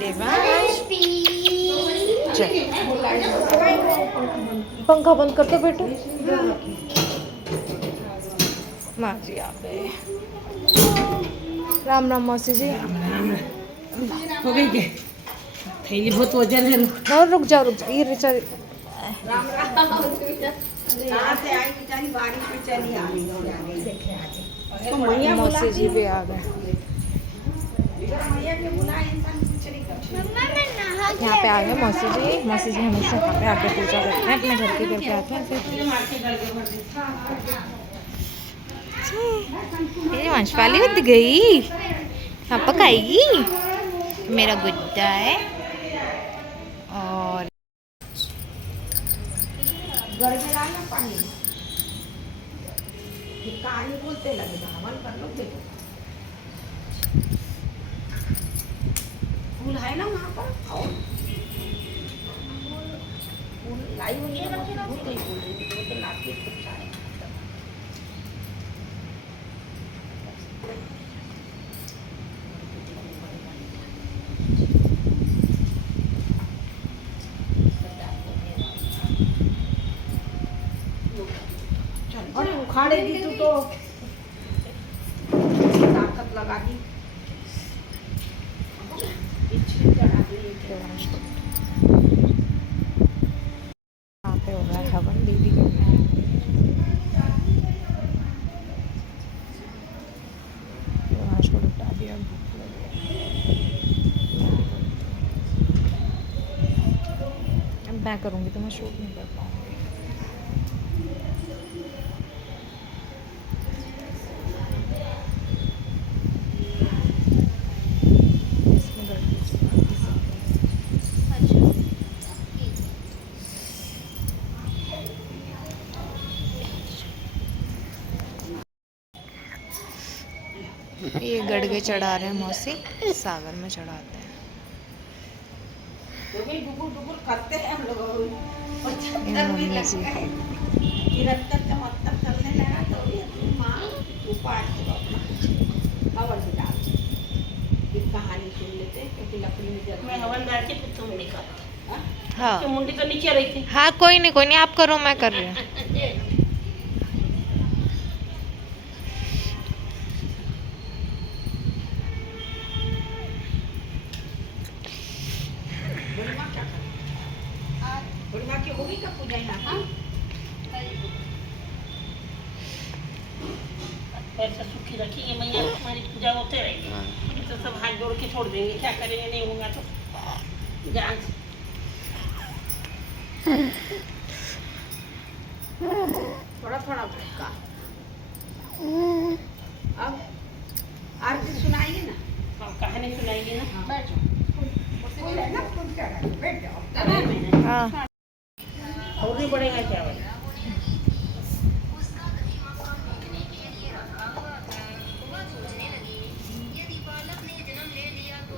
देवांश चल पंखा बंद करते बेटू माँ जी आ गए राम राम मौसी जी हो गई क्या थैली बहुत वजन है और रुक जाओ ये रिचा राम राम कहाँ से आई बेचारी बारिश में चली आ रही देखे आगे तो मैया मौसी जी भी आ गए मैया के बुलाए इंसान कुछ नहीं करता यहाँ पे आ गए मौसी जी हमेशा यहाँ पे आके पूजा करते हैं अपने घर के करके आते हैं फिर ये वंशवाली उठ गई हाँ पकाएगी मेरा गुड्डा है और गड़बे डालना पानी ये कहानी बोलते लगे हवन कर लो देखो फूल है ना वहाँ पर और फूल लाई हुई है बहुत ही फूल है वो तो लाके खूब सारे अरे उखाड़ेगी तू तो ताकत लगा दी यहाँ पे हो रहा है हवन दीदी करना है देवांश को लुटा दिया भूख लगी अब मैं करूँगी तो मैं शूट नहीं कर पाऊँगी ये गड़गे चढ़ा रहे हैं मौसी सागर में चढ़ाते हैं तो भी डुबुर डुबुर करते हैं हम लोग ये मम्मी जी निरंतर चमत्कार चलने लगा तो ये माँ ऊपर हवन में डाल फिर कहानी सुन लेते हैं क्योंकि लकड़ी में जब मैं हवन डाल के फिर तुम निकाल हाँ तो मुंडी तो नीचे रही थी हाँ कोई नहीं आप करो मैं कर रही हूँ बड़ी माँ की होगी का पूजा यहाँ ऐसा सुखी रखिए मैया हमारी पूजा होते रहेगी तो सब हाथ जोड़ के छोड़ देंगे क्या करेंगे नहीं होगा तो जान थोड़ा थोड़ा भटका अब आरती सुनाइए ना कहानी सुनाइए ना बैठो बैठ जाओ हाँ और नहीं बढ़ेगा क्या भाई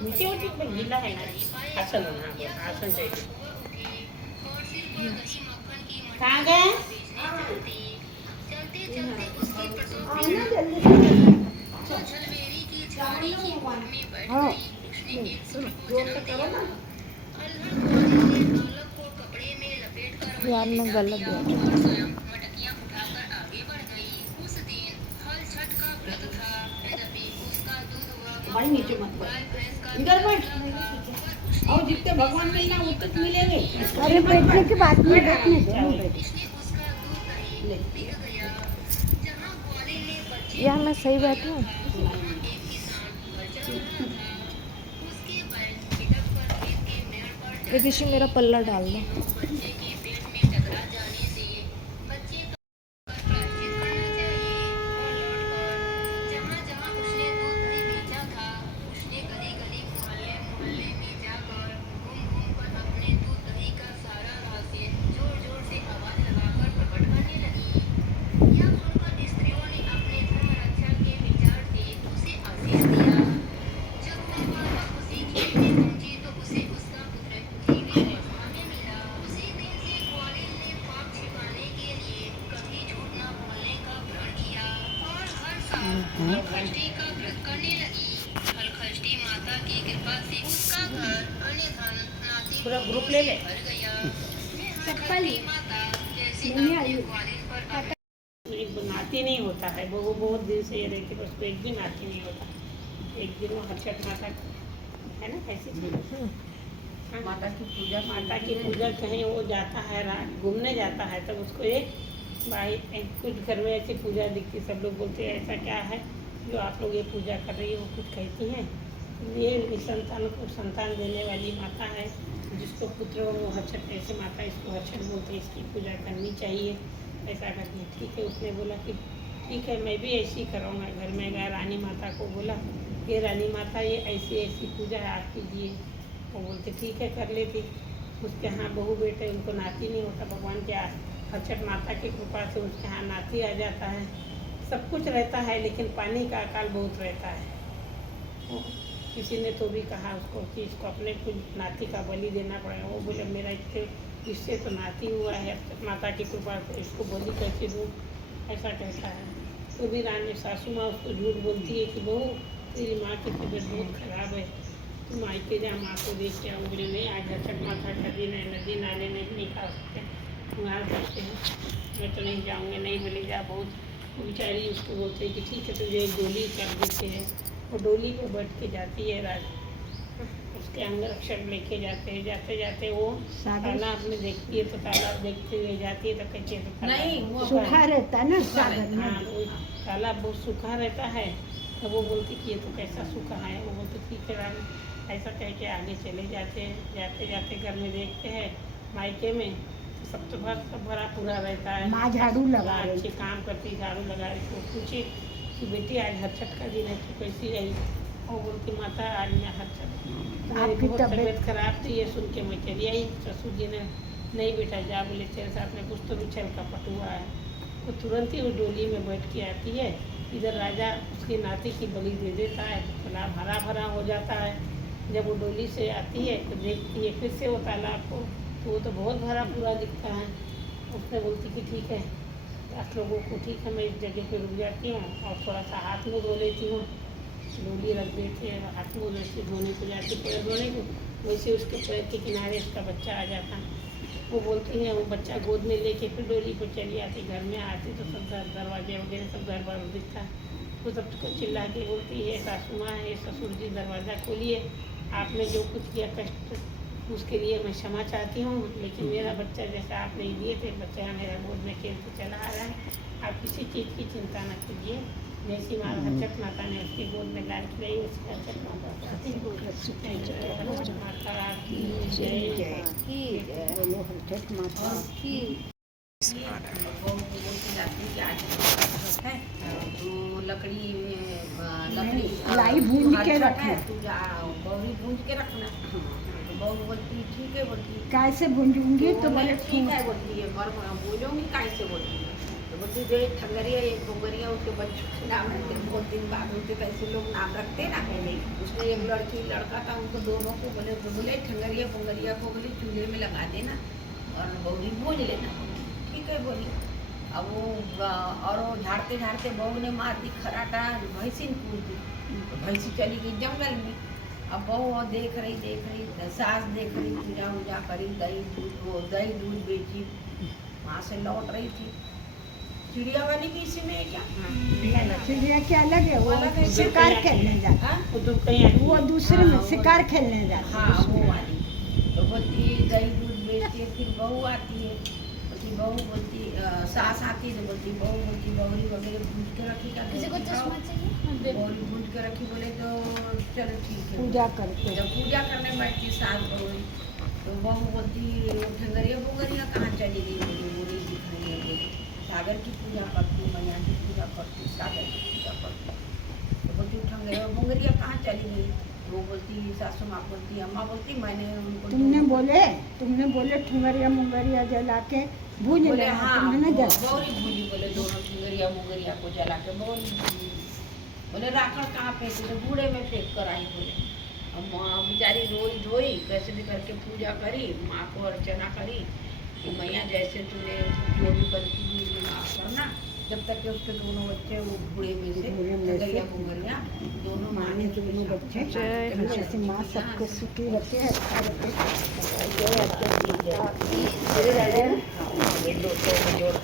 नीचे उठी में गीला है ना आसन हाँ आसन चाहिए कहाँ गए हाँ यार मैं गलत दिया बड़ी नीचे मत बैठ इधर बैठ और जितने भगवान मिलना उतने मिलेंगे अरे बैठने की बात नहीं बैठने यार मैं सही बैठी हूँ ऋषि मेरा पल्ला डाल दो खलखष्टी का व्रत करने लगी। खलखष्टी माता की कृपा से उसका घर पूरा ग्रुप ले ले। एक नाती नहीं होता है वो बहुत दिन से ये रहती है, उसको एक भी नाती नहीं होता। एक दिन वो हर्षद माता है ना कैसी माता की पूजा कहीं वो जाता है घूमने जाता है, तब उसको एक भाई कुछ घर में ऐसी पूजा दिखती, सब लोग बोलते हैं ऐसा क्या है जो आप लोग ये पूजा कर रही है, वो कुछ कहती हैं। ये निसंतान को संतान देने वाली माता है, जिसको पुत्र हो वो हर्षद, ऐसे माता इसको हर्षद बोलते हैं, इसकी पूजा करनी चाहिए ऐसा करती है। ठीक है, उसने बोला कि ठीक है मैं भी ऐसी कराऊंगा। घर में गया रानी माता को बोला ये रानी माता ये ऐसी ऐसी पूजा है आप कीजिए। वो बोलते ठीक है कर लेती। उसके यहाँ बहू बेटे उनको नाती नहीं होता, भगवान के हर्षद माता की कृपा से उसके यहाँ नाती आ जाता है। सब कुछ रहता है लेकिन पानी का अकाल बहुत रहता है। किसी ने तो भी कहा उसको कि इसको अपने कुछ नाती का बलि देना पड़ेगा। वो बोले मेरा इससे तो नाती हुआ है माता की कृपा से, इसको बलि कैसे दूँ ऐसा कहता है। तो भी रानी सासू माँ उसको झूठ बोलती है कि बहू तेरी माँ की तबीयत बहुत खराब है, तुम मायके जा माँ को देख के आओ। बोले नहीं आज हर्षद माता का दिन है, नदी नाले नहीं निकाल सकते, मार सकते हैं, मैं तो नहीं जाऊँगी। नहीं बोले जा। बहुत बेचारी उसको बोलते हैं कि ठीक है तुझे एक डोली कर देते हैं। वो डोली पे बैठ के जाती है राज, उसके अंगरक्षक लेके जाते हैं। जाते जाते वो तालाब में देखती है तो तालाब देखते हुए जाती है तो कहती है तो नहीं वो सूखा रहता है ना सागर में। हाँ वो तालाब बहुत सूखा रहता है। तो वो बोलती कि ये तो कैसा सूखा है। वो बोलते ठीक है रानी, ऐसा कह के आगे चले जाते हैं। जाते जाते घर में देखते हैं मायके में सब तो सब भरा पूरा रहता है। माँ झाड़ू लगा रही अच्छे काम करती, झाड़ू लगा रही। तो पूछे कि बेटी आज हर्षद का दिन है तो कैसी रही। वो बोलती माता आज मैं हर्षद आपकी बहुत तबीयत तबीयत खराब थी, ये सुन के मैं चली आई। ससुर जी ने नहीं बेटा जा, बोले तेरे साथ में कुछ तो भी छल कपट हुआ है। वो तुरंत ही वो डोली में बैठ के आती है। इधर राजा उसकी नाती की बलि दे देता है, तालाब हरा भरा हो जाता है। जब वो डोली से आती है तो देखती है फिर से वो तालाब को, तो वो तो बहुत भरा पूरा दिखता है। उसने बोलती कि ठीक है आप लोगों को ठीक है मैं इस जगह पे रुक जाती हूँ और थोड़ा सा हाथ मुँह धो लेती हूँ। डोली रख देते हैं, हाथ मुँह वैसे धोने को जाती, पैर धोने को, वैसे उसके पैर के किनारे उसका बच्चा आ जाता है। वो बोलती हैं वो बच्चा गोद में लेके फिर डोली को चली आती। घर में आती तो सब दरवाजे वगैरह सब घर पर दिखता है। तो सबको चिल्ला के बोलती है सासू माँ है ससुर जी दरवाज़ा खोलिए, आपने जो कुछ किया कष्ट उसके लिए मैं क्षमा चाहती हूँ, लेकिन मेरा बच्चा जैसा आप नहीं दिए थे, बच्चा मेरा गोद में खेल के चला आ रहा है। आप किसी चीज़ की चिंता न कीजिए। जैसी माँ हर्षद माता ने उसकी गोद में लाल खिलाई उसकी हर्षद माता बोलो हर्षद माता की। तो लकड़ी लाई भून के रखना, गौरी भून के रखना। बहू बोलती ठीक है, बोलती कैसे भूंजूंगी तो बोले ठीक है, बोलती है मर बोलोगी कैसे, बोलती है तो बोलती जो एक ठंगरिया एक बोगरिया उसके बच्चों के नाम रखते, बहुत दिन बाद होते कैसे लोग नाम रखते ना। उसमें एक लड़की लड़का था, उनको दोनों को बोले ठंगरिया बोगरिया को बोले चूल्हे में लगा देना और गौरी भून लेना। ठीक है बोली। अब वो और वो झाड़ते झाड़ते बहू ने मार दी खराटा, भैंसी ने कूद दी, भैंसी चली गई जंगल में। अब बहू देख रही सास देख रही, पूजा वूजा करी, दही दूध बेची, वहाँ से लौट रही थी। चिड़िया वाली की इसी में क्या चिड़िया क्या अलग है, वो अलग है, शिकार खेलने जाता, वो दूसरे में शिकार खेलने जाता। हाँ वो वाली। तो बोलती दही दूध बेचती है। फिर बहू आती है, बोलती बहू बोलती सास आती है तो बोलती बहू बोलती बहरी वगैरह भूज के रखी का बहरी भूज के रखी। बोले तो चलो ठीक है। पूजा करते जब पूजा करने बैठती सास बहू तो बहू बोलती ठंगरिया बोगरिया कहाँ चली गई, मुझे बोली दिख रही है। बोली सागर की पूजा करती हूँ, मैया की पूजा करती हूँ, सागर की पूजा करती हूँ। तो बोलती ठंगरिया बोगरिया कहाँ चली गई। वो बोलती सासू माँ बोलती अम्मा बोलती मैंने उनको तुमने बोले ठुंगरिया मुंगरिया जला के भूज बोले लेना, हाँ तुमने जला गौरी भूजी। बोले दोनों ठुंगरिया मुंगरिया को जला के बोले राखड़ कहाँ फेंकी, तो बूढ़े में फेंक कर आई। बोले अब माँ बेचारी रोई धोई कैसे भी करके पूजा करी, माँ को अर्चना करी कि मैया जैसे तूने जो भी गलती हुई माफ़ करना, जब तक कि उसके दोनों बच्चे वो बूढ़े में से गैया मुंगरिया दोनों माने दोनों बच्चे जैसे माँ सबको सुखी रखे अच्छा रखे।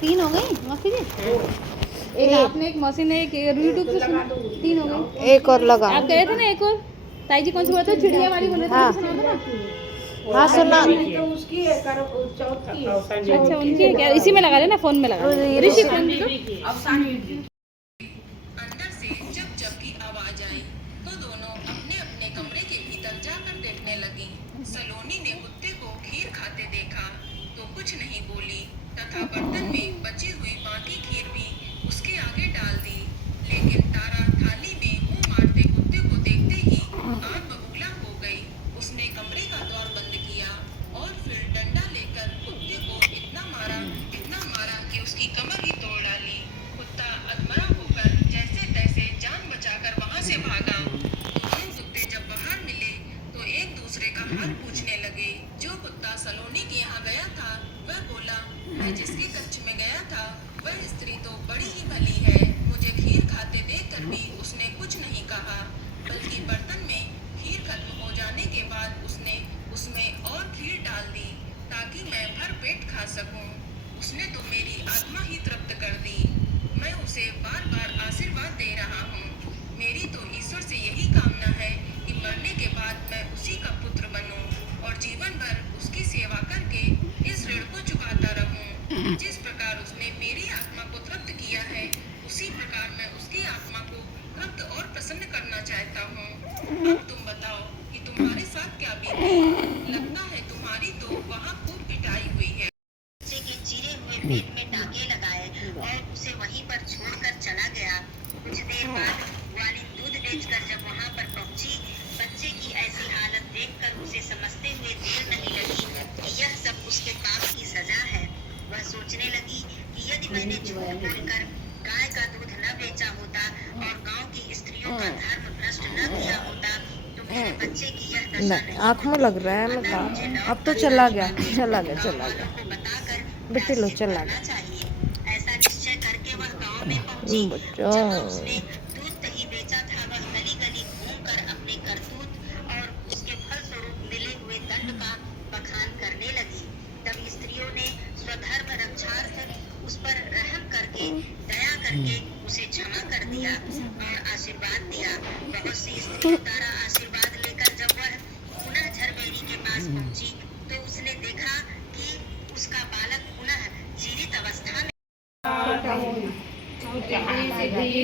3 हो गई मौसी जी। एक आपने एक मौसी ने एक यूट्यूब से सुना 3 हो गई। एक और लगा। आप कहे थे ना एक और ताई जी कौन सी बोल रहे थे चिड़िया वाली बोल रहे थे हाँ। सुना था ना। हाँ सुना। तो उसकी है चौथ की है। अच्छा उनकी है क्या इसी में लगा लेना फोन में लगा लेना। ऋषि फोन दे दो। अफसानी अंदर से जब जब की आवाज आई तो दोनों अपने अपने कमरे के भीतर जाकर देखने लगी। सलोनी ने कुत्ते को खीर खाते देखा तो कुछ नहीं बोली तथा बर्तन में बची हुई बाकी खीर भी उसके आगे डाल दी। लेकिन तारा थाली में मुंह मारते कुत्ते को देखते ही आग बबूला हो गई। उसने कमरे का द्वार बंद किया और फिर डंडा लेकर कुत्ते को इतना मारा कि उसकी कमर ही तोड़ डाली। कुत्ता अधमरा होकर जैसे तैसे जान बचाकर वहां से भागा। दोनों कुत्ते जब बाहर मिले तो एक दूसरे का हाल पूछने लगे। जो कुत्ता सलोनी के यहाँ गया था वह बोला, मैं जिसके कक्ष में गया था वह स्त्री तो बड़ी ही भली है। मुझे खीर खाते देखकर भी उसने कुछ नहीं कहा, बल्कि बर्तन में खीर खत्म हो जाने के बाद उसने उसमें और खीर डाल दी ताकि मैं भर पेट खा सकूं। उसने तो मेरी आत्मा ही तृप्त कर दी। मैं उसे बार बार आशीर्वाद दे रहा हूँ। मेरी तो ईश्वर से यही कामना है कि मरने के बाद मैं उसी का पुत्र बनूं और जीवन भर उसकी सेवा करके इस ऋण को चुकाता रहूं। जिस प्रकार उसने मेरी आत्मा को तृप्त किया है उसी प्रकार मैं उसकी आत्मा को तृप्त और प्रसन्न करना चाहता हूँ। अब तुम बताओ कि तुम्हारे साथ क्या बीती। लगता है तुम्हारी तो वहाँ खूब पिटाई हुई है। बच्चे के चीरे हुए पेट में टाके लगाए और उसे वहीं पर छोड़कर चला गया। कुछ देर बाद वाली दूध बेचकर जब वहाँ पर पहुँची, बच्चे की ऐसी हालत देखकर उसे समझते हुए देर नहीं लगी कि यह सब उसके पाप की सजा है। वह सोचने लगी कि यदि मैंने झूठ बोलकर गाय का दूध न बेचा होता और गांव की स्त्रियों का धर्म भ्रष्ट न किया होता तो मेरे बच्चे की यह दशा नहीं आँख में लग रहा है लगा। अब तो चला गया। बेटे लो चला गया। चाहिए। ऐसा निश्चय करके वह गांव में पहुंची। जहां उसने दूध दही बेचा था वह गली गली घूमकर अपने करतूत और उसके फलस्वरूप मिले हुए दंड का बखान करने लगी। तब स्त्रियों ने स्वधर्म रक्षार्थ उस पर रहम करके दया करके उसे क्षमा कर दिया और आशीर्वाद दिया। बहुत सी स्त्रियों द्वारा आशीर्वाद लेकर जब वह पुनः झरबेरी के पास पहुंची तो उसने देखा कि उसका बालक पुनः जीवित अवस्था में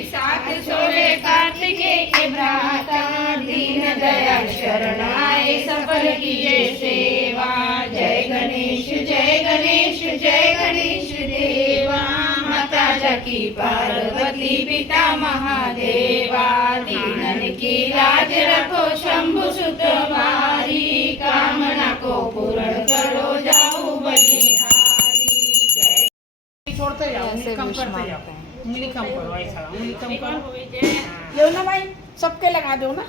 साथ छोड़े कार्तिकेय के भ्राता दीन दयाल शरण आए सफल किए सेवा। जय गणेश जय गणेश जय गणेश देवा। माता जकी पार्वती पिता महादेवा। दीनन की लाज रखो शंभु सुत मारी। कामना को पूर्ण करो जाओ बलिहारी। जय छोड़ते जाओ, ऐसे उंगली कम विष करते मांगते जाओ। हैं। उंगली कम करो, ऐसा उंगली कम करो। लो ना भाई, सबके लगा दो ना।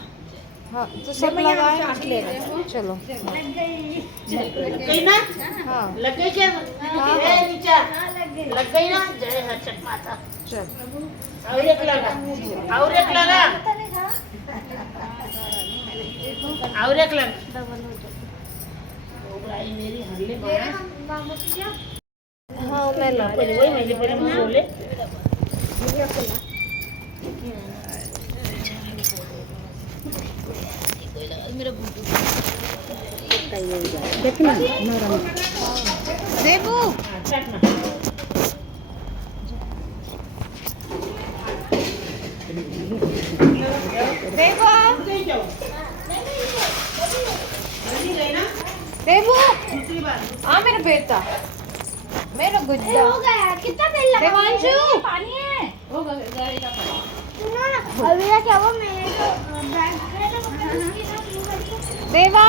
हाँ तो सब लगाए। चलो लग गई ना? हाँ लग गई क्या? ए, नीचा। लग गई ना? जय हर्षद माता। चल और एक लगा, और एक लगा, और एक लगा। भाई मेरी हल्ले बना। हाँ मैं ला पहले वही मेरे पहले मुझे बोले। देखना नरम देबू देबू देबू हाँ मेरा बेटा मेरा गुड्डा हो गया कितना तेल लगा देवांशु पानी है वो गाड़ी का पानी। सुनो ना अभी तक क्या हुआ मैंने तो बैग में तो उसके साथ यू करके देवा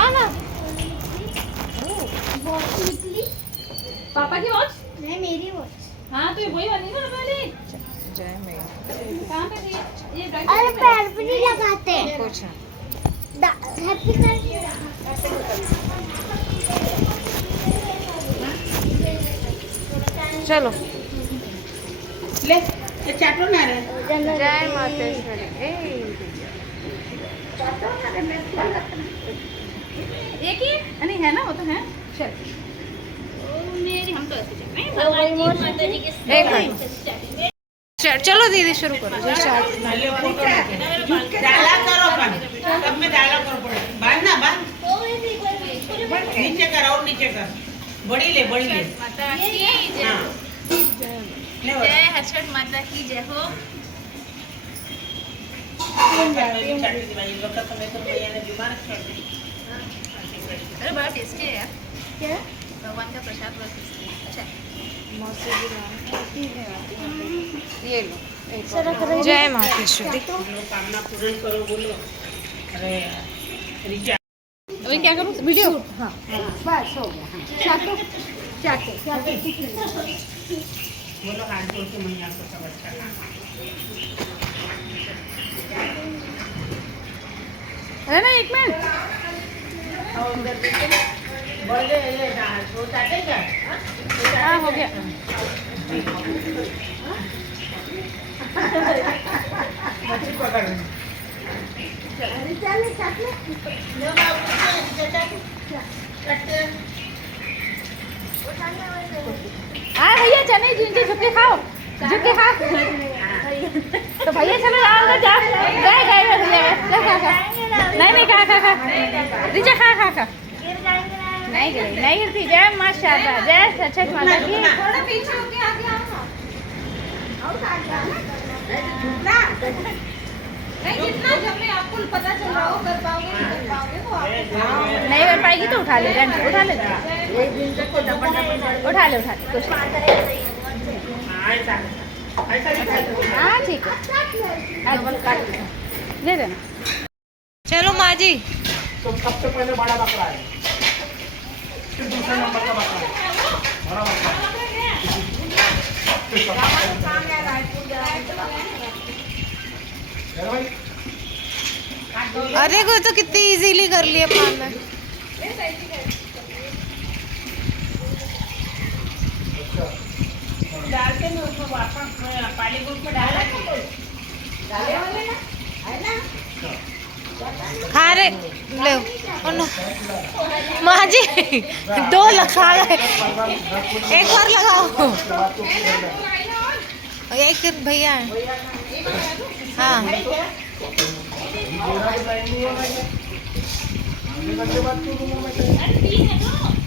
आना वॉच निकली। पापा की वॉच। नहीं मेरी वॉच। हाँ तो ये वही वाली ना वाली। जय मैया कहाँ पे थी ये बैग अरे पैर पे नहीं लगाते कुछ हैप्पी कर चलो ले ये चाटो ना रे जय मातेश्वरी चाटो ना रे मैं क्या रखना एक ही नहीं है ना, वो तो है। चल मेरी हम तो ऐसे चल रहे हैं भगवान जी माता जी के एक मिनट चलो दीदी शुरू करो जी स्टार्ट डाला करो अपन सब में डाला करो पड़े बांध ना बांध नीचे कर और नीचे कर बड़ी ले माता की जय हाँ ले जय हर्षद माता की जय हो। अरे बड़ा टेस्टी है यार, क्या भगवान का प्रसाद बड़ा टेस्टी है। अच्छा ये लो सरक रही जय मातेश्वरी कामना पूर्ण करो बोलो अरे रिचा अभी क्या करूँ वीडियो? हाँ बस हो गया। हाँ चाटो चाटो चाटो बोलो हाथ जोड़ के मैया को सब अच्छा अरे ना एक मिनट बोले ये वो चाटेगा हाँ हो गया। मछली पकड़ अरे चले चाटो लो बाबू चाटे हाँ भैया चने जिनसे झुक के खाओ, झुक के खा। तो भैया चलो अंदर जा गए गए भैया ले खा खा नहीं खा खा खा रिचा खा खा खा नहीं गिरती। जय माशाल्लाह जय सचत माता की। थोड़ा पीछे होके आगे आओ ना और काट ना नहीं जितना जब में आपको पता चल रहा हो कर पाओगे नहीं कर पाओगे तो आप नहीं कर पाएगी तो उठा ले उठा ले एक दिन तक को डबल उठा ले कुछ ऐसा हाँ ठीक है डबल काट दे देना। चलो माँ जी तो सबसे पहले बड़ा बकरा है, फिर दूसरे नंबर का बकरा है, बड़ा बकरा है। फिर सबसे पहले भाई अरे को तो कितनी इजीली कर लिया माँ ने डालते में उसमें वापस पानी गुड़ में डाला डाले वाले ना है ना खा रहे ले माँ जी 2 लगा गए एक बार लगाओ एक भैया है हाँ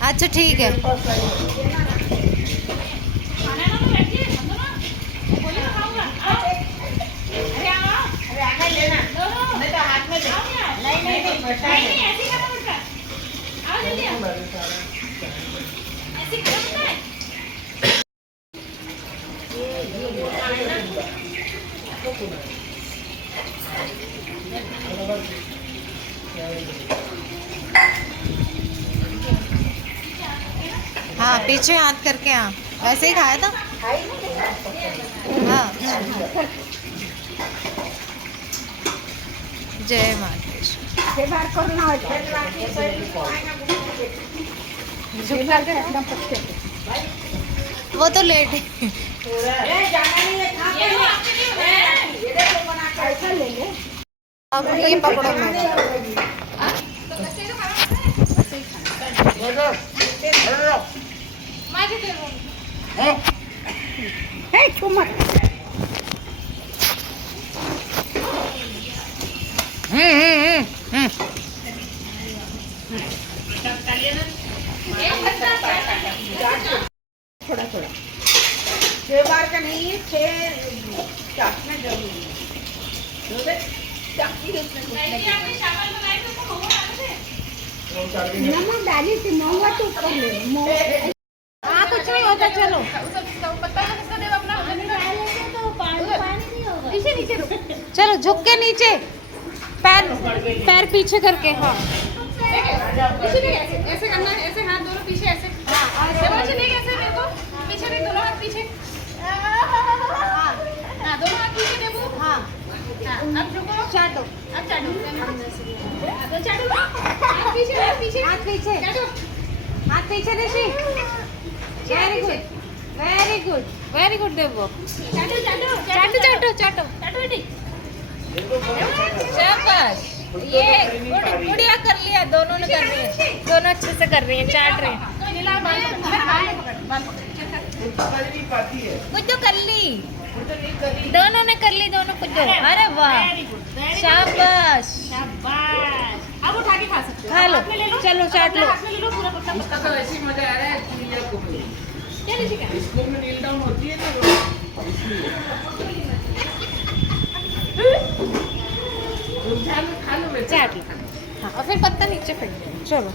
अच्छा ठीक है अरे आगे लेना नहीं तो हाथ में ले नहीं बचा ले हाँ पीछे हाथ करके हाँ वैसे ही खाया था हाँ जय मातेश्वरी बार करना हो झुका के एकदम पत्ते पे वो तो लेट है जाना नहीं है खा के ऐसा ले ले अब ये पकड़ो हे चुमक थोड़ा थोड़ा 6 बार का नहीं है 6 चाटना जरूरी है नमक डाली थी महुआ तो ऊपर ले हाँ कुछ नहीं होता चलो नीचे नीचे चलो झुक के नीचे पैर पैर पीछे करके हाँ ऐसे करना है, ऐसे हाथ दोनों पीछे ऐसे ऐसे नहीं ऐसे देखो पीछे नहीं दोनों हाथ पीछे हाँ दोनों हाथ पीछे देखो हाँ अब झुको चाटो अब चाटो अब चाटो हाथ पीछे हाथ पीछे चाटो हाथ पीछे ऋषि वेरी गुड वेरी गुड देवो चाटो चाटो चाटो चाटो चाटो चाटो बेटी शाबाश ये गुड़िया कर लिया दोनों ने कर रही है दोनों अच्छे से कर रही है चाट रहे हैं कोई नीला बाल पकड़ कर नहीं पाती है कुछ तो कर ली दोनों ने कर ली दोनों कुछ तो अरे वाह शाबाश शाबाश अब उठा के खा सकते हो खा लो हाथ में ले लो चलो चाट लो हाथ में ले लो पूरा पत्ता इसका तो ऐसी मजा आ रहा है चिड़िया को चलिए ठीक है स्कूल में नील डाउन होती है ना इसलिए खा लो बेटा चाट लो हाँ और फिर पत्ता नीचे फेंक दो चलो